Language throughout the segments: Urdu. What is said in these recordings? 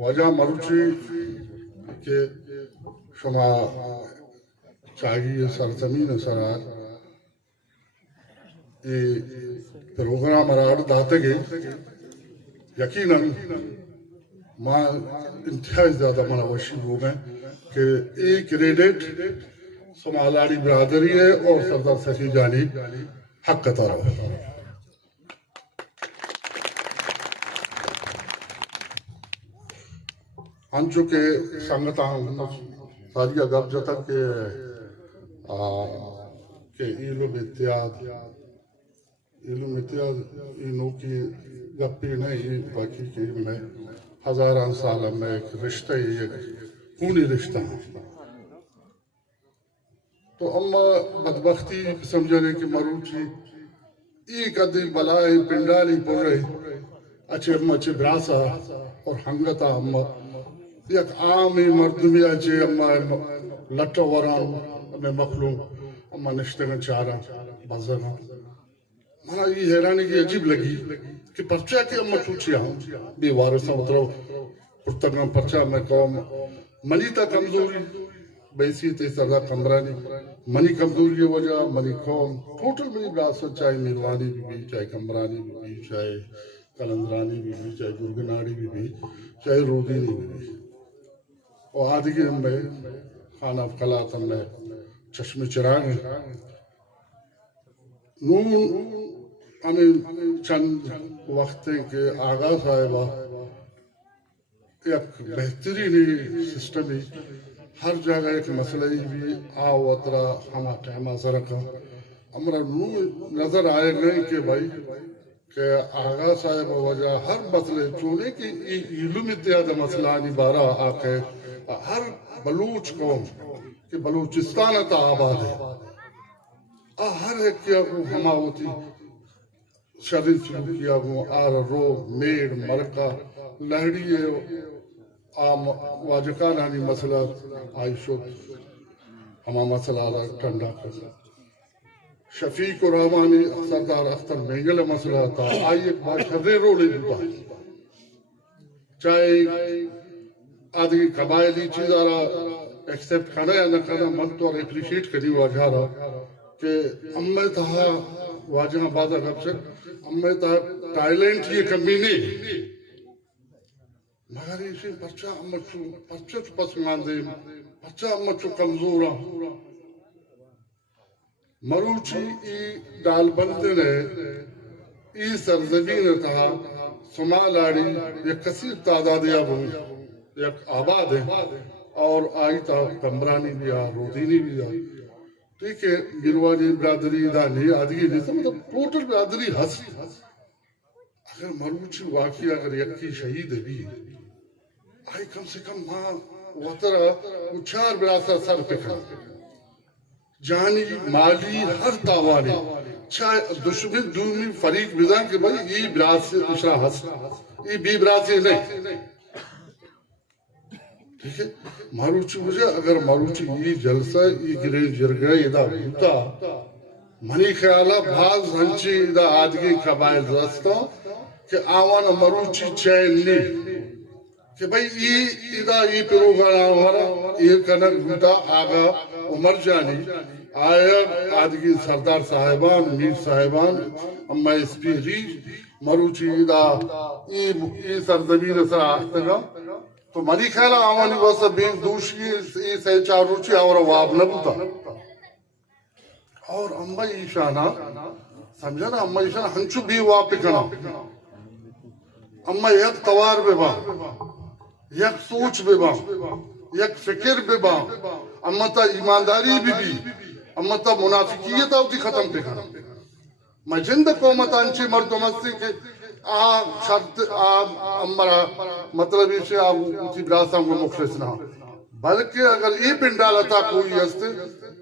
وجہ مروچی کہ شما چاہیے سرزمین سرار یہ پروگرام اراد داتے گئے یقیناً ماں انتہائی زیادہ منوشی ہو گئے کہ ایک کریڈٹ سمالاری برادری ہے اور سردار سخی جانی حق قطار ہے ہنچو کے سنگتان ساری اگر جتا کہ علم اتیاد انہوں کی گپی نہیں باقی کی میں ہزاران سال میں ایک رشتہ ایک خونی رشتہ ہے تو اما بدبختی سمجھنے کی مروچی ایک ادھی بلائی پنڈالی پورے اچھے اما اچھے براسا اور ہنگتا اما یک عامی مردمی اچھے اما لٹا وران میں مخلوم اما نشتگن چارا بازران مانا یہ حیرانی کی عجیب لگی کہ پرچہ کی اما چوچیا ہوں بھی وارثہ مطلب پرتگان پرچہ میں قوم منی تا کمزوری بیسی تے سردار کمرانی منی کمزوری وجہ منی قوم ٹوٹل منی براسل چاہے میروانی بھی چاہے کمرانی بھی چاہے کلندرانی بھی چاہے گرگناڑی بھی چاہے رودینی بھی اور آدھگی ہم میں خانہ افقلات ہم میں چشم چراغ ہیں نون ہمیں چند وقت کے آغاز صاحبہ ایک بہترین سسٹم ہی ہر جگہ ایک مسئلہ بھی آو اترا ہما ٹیمہ سرکا ہمارا نظر آئے گئے کہ بھائی کہ آغا صاحب وجہ ہر مسئلے چونے کی علم اتیاد مسئلہ آنی بارا آکے ہر بلوچ قوم کہ بلوچستان تا آباد ہے ہر ایک کیا کو ہما ہوتی شریف کیا کو آر رو میڑ مرکہ لہڑی واجکانانی مسئلہ آئی شد ہما مسئلہ ٹھنڈا کر شفیق و رحمانی سردار اختر مینگل مسئلہ تھا آئی ایک بار شرے روڑے بھی چاہے آدھی قبائلی چیز آرہا ایکسپٹ کرنا یا نہ کرنا من تو اپریشیٹ کری واجہ رہا کہ امیں تہا واجہ بازا گپ سے امیں تہا ٹائلنٹ یہ کمی نہیں مگر اسی پرچہ امچو پرچہ چو پسماندے پرچہ امچو کمزورا مروچی ای ڈال بندے نے ای سرزمین تہا سمالاڑی یک کثیر تعدادیہ بھوئی یک آباد ہے اور آئی تا کمرانی بھی آ رودینی بھی آ ٹھیک ہے گروانی برادری دا نہیں آدھی نہیں سا مطلب ٹوٹل برادری ہس اگر مروچی واقعی اگر یکی شہید بھی آئی کم سے کم ماں وطرہ وہ چار براسہ سر پکھا جانی مالی ہر تاوانی چاہے دشمن دومی فریق بزان کہ بھائی یہ براسی اشرا ہس یہ بھی براسی نہیں ٹھیک ہے مروچی مجھے اگر مروچی یہ جلسہ یہ گرے جرگہ ادا ہوتا منی خیالہ بھاز ہنچی ادا آدگی قبائل رستا کہ آوان مروچی چین نہیں کہ بھئی ادا یہ پروگرام ہمارا یہ کنک ہوتا آگا عمر جانی آیا آدگی سردار صاحبان میر صاحبان اما اس پی ریج مروچی ادا یہ سرزمین سر آختگا تو منی خیالہ آوانی واسا بین دوشی یہ سہ چار روچی اور واب نبوتا اور اما ایشانا سمجھا نا اما ایشانا ہنچو بھی واب پکنا اما یک توار بے با یک سوچ بے با یک فکر بے با اما تا ایمانداری بھی اما تا منافقیت آوتی ختم پکنا میں جند قومت انچے مردمت سے کہ شرط امرا مطلب اسے اسی براسم کو مخلص نہ بلکہ اگر یہ پنڈالا تھا کوئی ہستے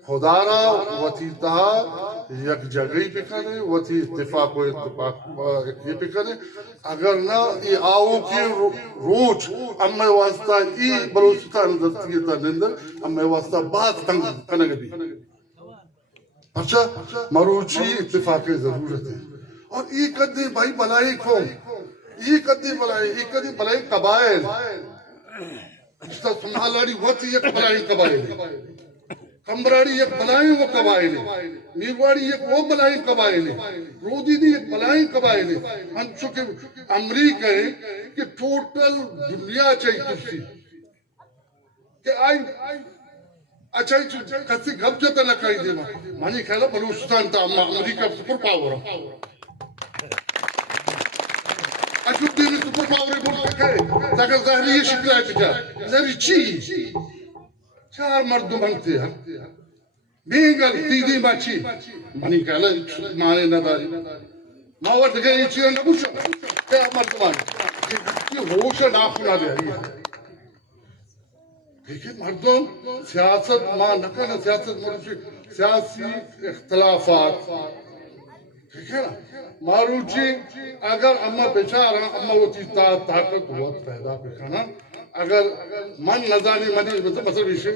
خدارا وطی تہا یک جگہی پکنے وطی اتفاق و اتفاق یہ پکنے اگر نہ یہ آو کی روچ امی واسطہ یہ بلوچستان دستیتا نندر امی واسطہ بات تنگ کنگ بھی اچھا مروچی اتفاق ضرورت ہے اور یہ قدی بھائی بلائی قوم یہ قدی بلائی قبائل سمالاری وقت یک بلائیں قبائل ہے، کمبراڑی یک بلائیں وہ قبائل ہے، میرواڑی یک وہ بلائیں قبائل ہے، رودی دی یک بلائیں قبائل ہے. ہم چکے امریکہ ہے کہ ٹوٹل دنیا چاہیے ترسی کہ آئی اچھا کسی گھب جاتا نہ کہی دے مانی خیالہ بلوچستان تا امریکہ سپر پاور اشوف دي سوبر باور يقول لك ايه تاكل ظهري شكلها كذا زهري تشي شهر مردم انت مين قال تيدي ما تشي ماني قال ماني نداري ما ورد جاي تشي انا بوش يا مردمان یہ ہوش ناخنا دے لیکن مردم سیاست ما نکنا سیاست مرشی سیاسی اختلافات ٹھیک ہے نا ماروچی اگر اما بیچارا اما وہ چیز طاقت بہت پیدا پکانا اگر من نزانی منی مثلا بیشے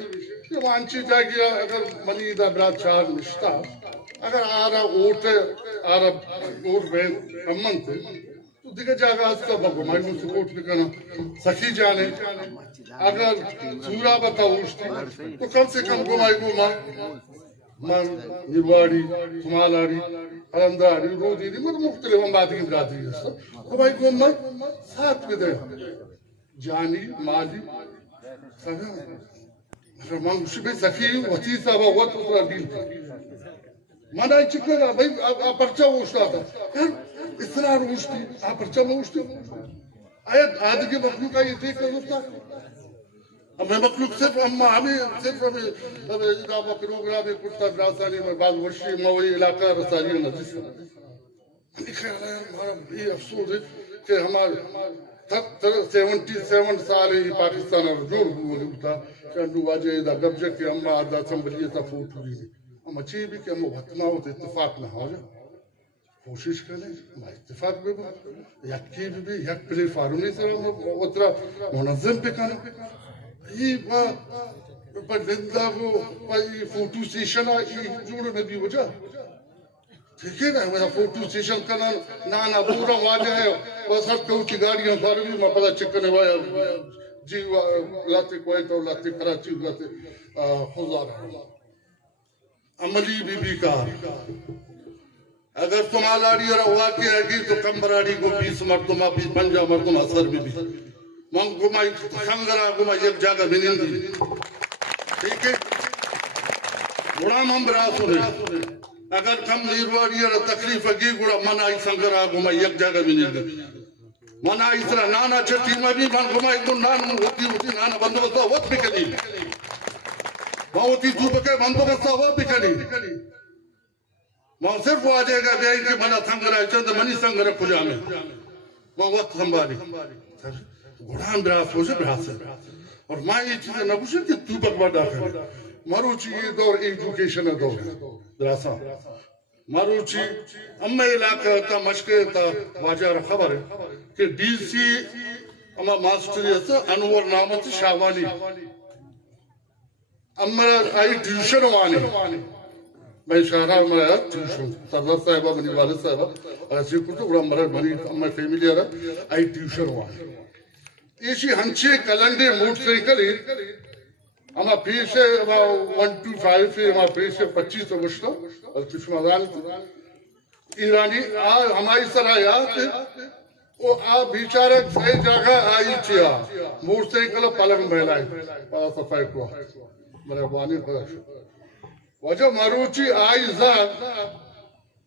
کہ وانچی جا گیا اگر منی دا براد چار نشتا اگر آرہ اوٹ بین امن تھے تو دیکھا جاگا اس کا بگمائی میں سپورٹ پکانا سخی جانے اگر سورا بتا اوشتی تو کم سے کم گمائی من نیرواڑی سمالاری النداری رودی دی مطلب مختلف ہم بات کی برادری ہے تو بھائی کو امت ساتھ میں دے جانی مالی سبھی من گوشی بھئی سخی وطی صاحبہ وقت اترا دیل تھا من آئی چکے گا بھئی آپ پرچہ اوشتا تھا یار اس طرح روشتی آپ پرچہ میں اوشتی آیت آدھ کے مخلوق آئی دیکھ کر دوستا میں مخلوق صرف ہمیں صرف ہمیں ادامہ پروگرامی کتا براسانی میں بعض وشی موئی علاقہ رسالی نزیس میں خیال ہے ہمارا بھی افسوس ہے کہ ہمارے 77 سال ہی پاکستان اور جوڑ ہوئے ہوتا کہ انہوں واجہ دا گبجہ کہ ہم آدھا سنبھلیے تا فوٹ ہوئی نہیں ہم اچھی بھی کہ ہم وطنہ ہوتے اتفاق نہ ہو جائے کوشش کریں ہم اتفاق بھی یک کی بھی یک پلی فارونی سے ہم اترا منظم پہ کرنا یہ پر زندہ وہ فوٹو سیشن جوڑ نبی وجہ ٹھیک ہے نا میرا فوٹو سیشن کرنا نانا پورا واجہ ہے بس ہر کہوں کی گاڑیاں فارغی میں پتا چکنے وایا جی لاتے کوئٹ اور لاتے کراچی لاتے خوزا رہا عملی بھی کار اگر تمہالاڑی اور واقعی رہی تو کمبراڑی کو 20 مردمہ 50 مردمہ اثر بھی من گمائی سنگرہ گمائی ایک جاگہ بنین دی ٹھیک ہے گوڑا من براسو ہے اگر کم نیرواڑی اور تکلیف گی گوڑا من آئی سنگرہ گمائی ایک جاگہ بنین دی من آئی سرہ نانا چھتی میں بھی من گمائی کو نانا ہوتی نانا بندو بستا وقت بھی کنی وہاں ہوتی دوبکے بندو بستا وقت بھی کنی وہاں صرف آجے گا بیائی کہ منا سنگرہ چند منی سنگرہ کجا میں وہاں وقت سنبھاری گھڑان براس ہو سے براس ہے اور میں یہ چیزیں نہ پوچھیں کہ تو بک بڑا ہے مروچی یہ دور ایڈوکیشن دور دراسا مروچی اما علاقہ تا مشکے تا واجہ خبر ہے کہ ڈی سی اما ماسٹری ہے انور نامت شاہوانی اما آئی ٹیوشن وانی میں شہرہ میں آیا ٹیوشن سردار صاحبہ منی والد صاحبہ ایسی کچھ بڑا مرد منی اما فیملی آ رہا آئی ٹیوشن وانی ایشی ہنچے کلنڈے موٹ سے کلی اما پیشے 125 سے اما پیشے 25 اگشتہ اور کچھ مدان ایرانی ہماری سرہ یاد ہے وہ بیچارہ صحیح جاگہ آئی چیا موٹ سے کلہ پلنگ بہلائی پاہ صفائی کو میرے بانی پرش وجہ مروچی آئی ذات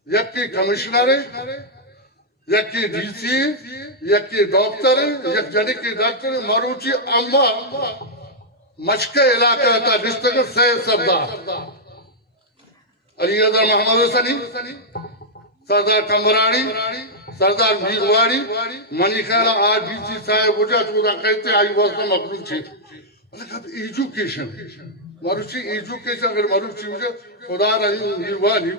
یکی کمشنر ہے یکی ڈی سی یکی ڈاکٹر یک جنی کی ڈاکٹر مروچی اما مشکہ علاقہ تا ڈسٹرکٹ سید سردار علی ادھر محمد حسنی سردار کمبراڑی سردار میرواڑی منی خیالہ آج ڈی سی صاحب وجہ چودہ کہتے آئی واسطہ مقبول چھے لیکن ایجوکیشن مروچی ایجوکیشن اگر مروچی وجہ خدا رہی میرواڑی